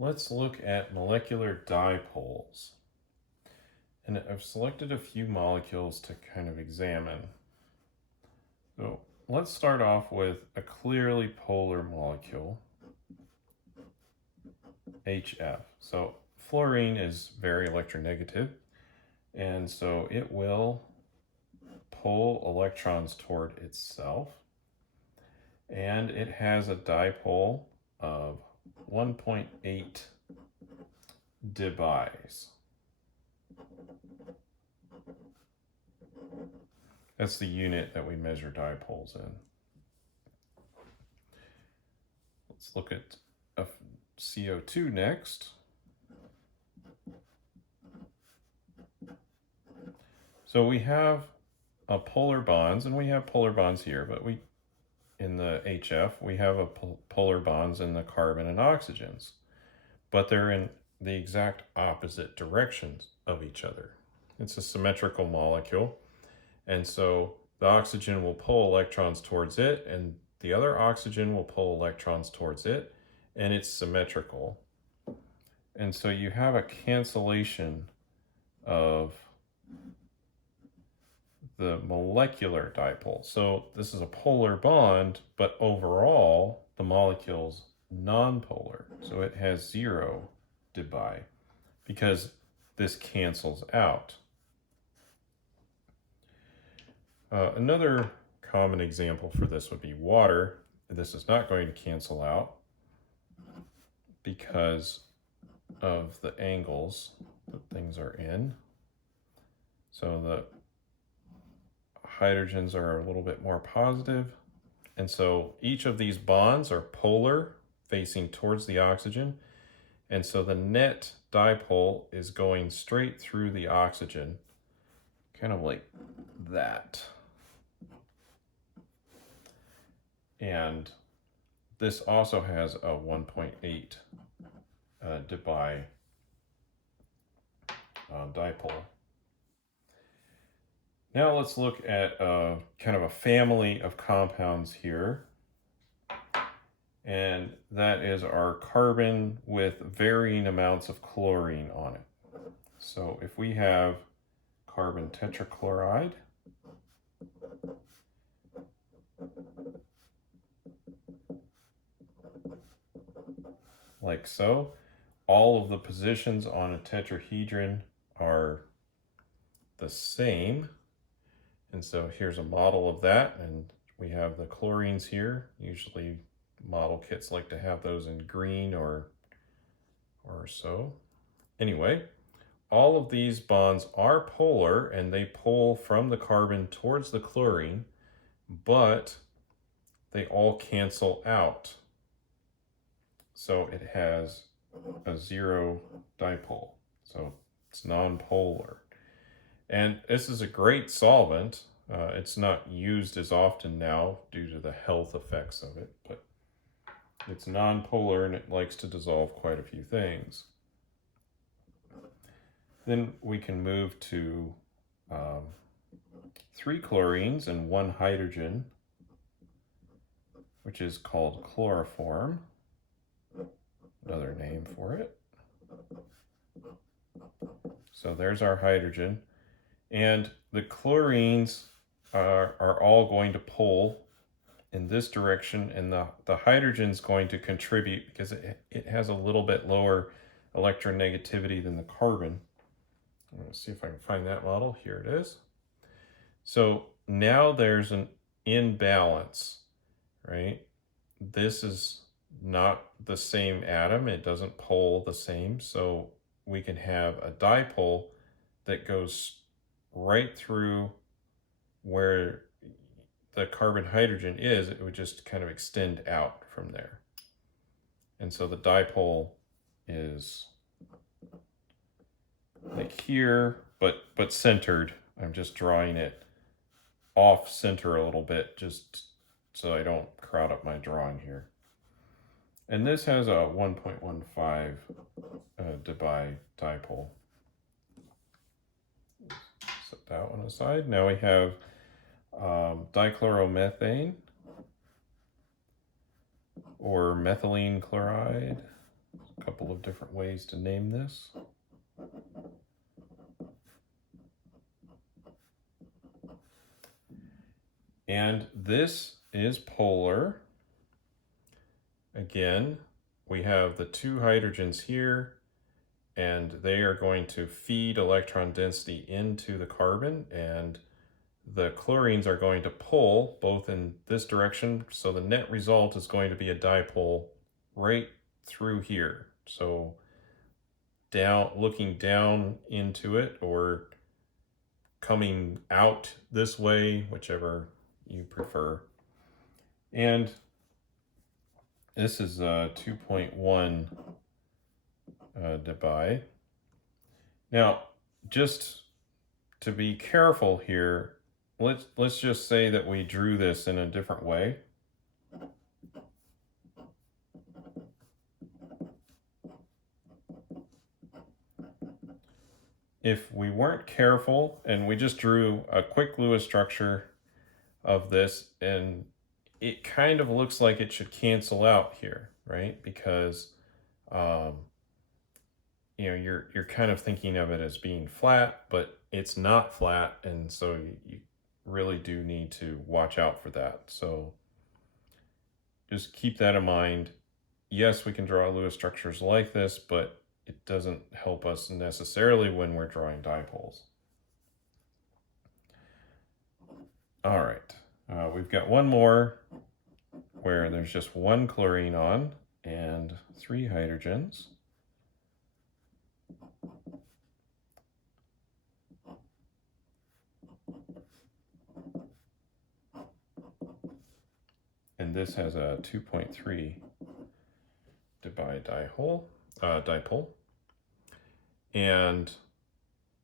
let's look at molecular dipoles. And I've selected a few molecules to kind of examine. So let's start off with a clearly polar molecule, HF. So fluorine is very electronegative, and so it will pull electrons toward itself. And it has a dipole of 1.8 Dipoles. That's the unit that we measure dipoles in. Let's look at a CO2 next. So we have polar bonds, and we have polar bonds here, but in the HF, we have polar bonds in the carbon and oxygens, but they're in the exact opposite directions of each other. It's a symmetrical molecule, and so the oxygen will pull electrons towards it, and the other oxygen will pull electrons towards it, and it's symmetrical. And so you have a cancellation of the molecular dipole. So this is a polar bond, but overall the molecule's nonpolar. So it has 0 Dipole because this cancels out. Another common example for this would be water. This is not going to cancel out because of the angles that things are in. So the hydrogens are a little bit more positive, and so each of these bonds are polar, facing towards the oxygen, and so the net dipole is going straight through the oxygen, kind of like that. And this also has a 1.8 Dipole dipole. Now let's look at kind of a family of compounds here. And that is our carbon with varying amounts of chlorine on it. So if we have carbon tetrachloride, like so, all of the positions on a tetrahedron are the same. And so here's a model of that, and we have the chlorines here. Usually model kits like to have those in green or so. Anyway, all of these bonds are polar, and they pull from the carbon towards the chlorine, but they all cancel out. So it has a 0 dipole, so it's nonpolar. And this is a great solvent. It's not used as often now due to the health effects of it, but it's nonpolar and it likes to dissolve quite a few things. Then we can move to 3 chlorines and 1 hydrogen, which is called chloroform, another name for it. So there's our hydrogen. And the chlorines are all going to pull in this direction, and the hydrogen is going to contribute because it has a little bit lower electronegativity than the carbon. I'm going to see if I can find that model. Here it is. So now there's an imbalance, right? This is not the same atom. It doesn't pull the same. So we can have a dipole that goes right through where the carbon hydrogen is. It would just kind of extend out from there. And so the dipole is like here, but centered. I'm just drawing it off center a little bit just so I don't crowd up my drawing here. And this has a 1.15 dipole. Set that one aside. Now we have dichloromethane or methylene chloride. a couple of different ways to name this. And this is polar. Again, we have the two hydrogens here, and they are going to feed electron density into the carbon, and the chlorines are going to pull both in this direction. So the net result is going to be a dipole right through here. So looking down into it or coming out this way, whichever you prefer. And this is 2.1 dpi. Now, just to be careful here, let's just say that we drew this in a different way. If we weren't careful and we just drew a quick Lewis structure of this, and it kind of looks like it should cancel out here, right? Because you know, you're kind of thinking of it as being flat, but it's not flat, and so you really do need to watch out for that. So just keep that in mind. Yes, we can draw Lewis structures like this, but it doesn't help us necessarily when we're drawing dipoles. All right, we've got one more where there's just one chlorine on and 3 hydrogens. And this has a 2.3 dipole. And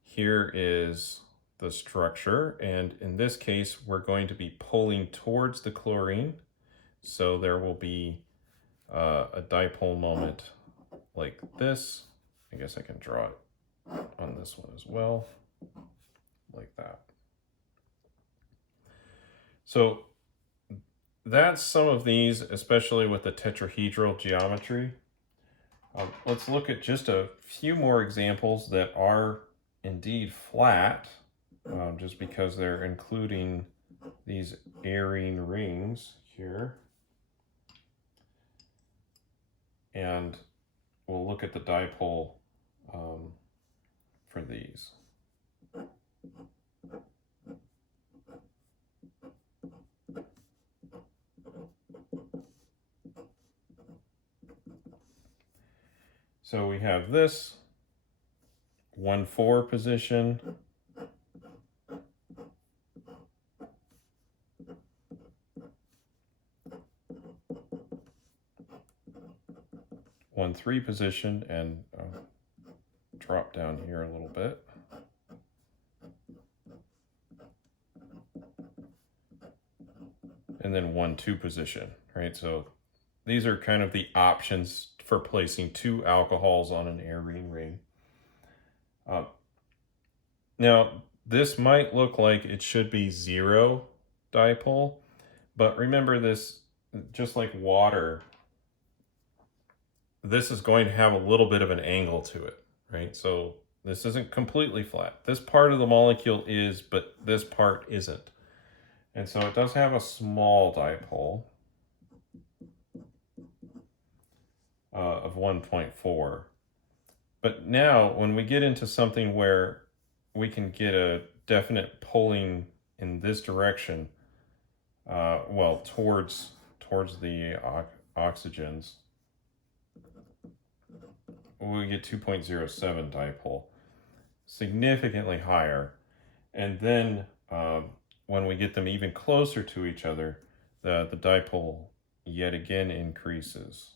here is the structure. And in this case, we're going to be pulling towards the chlorine. So there will be a dipole moment like this. I guess I can draw it on this one as well, like that. So that's some of these, especially with the tetrahedral geometry. Let's look at just a few more examples that are indeed flat, just because they're including these arene rings here. And we'll look at the dipole for these. So we have this 1,4 position, one 3 position, and drop down here a little bit. And then 1 2 position, right? So these are kind of the options for placing 2 alcohols on an arene ring. Now, this might look like it should be 0 dipole, but remember this, just like water, this is going to have a little bit of an angle to it, right? So this isn't completely flat. This part of the molecule is, but this part isn't. And so it does have a small dipole of 1.4. But now when we get into something where we can get a definite pulling in this direction, well, towards the oxygens, we get 2.07 dipole, significantly higher. And then when we get them even closer to each other, the dipole yet again increases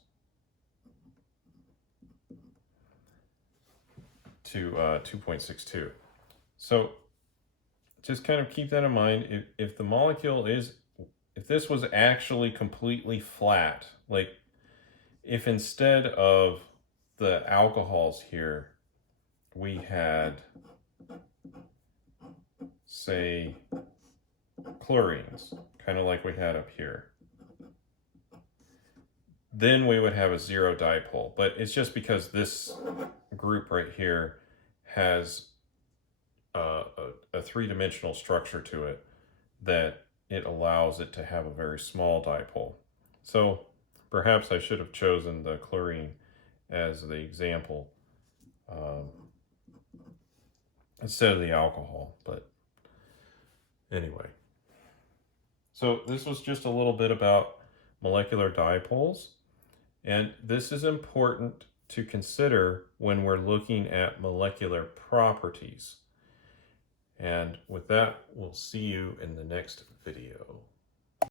to 2.62. So just kind of keep that in mind. If the molecule is, if this was actually completely flat, like if instead of the alcohols here, we had, say, chlorines, kind of like we had up here, then we would have a 0 dipole. But it's just because this group right here has a three-dimensional structure to it that it allows it to have a very small dipole. So perhaps I should have chosen the chlorine as the example instead of the alcohol, but anyway. So this was just a little bit about molecular dipoles, and this is important to consider when we're looking at molecular properties. And with that, we'll see you in the next video.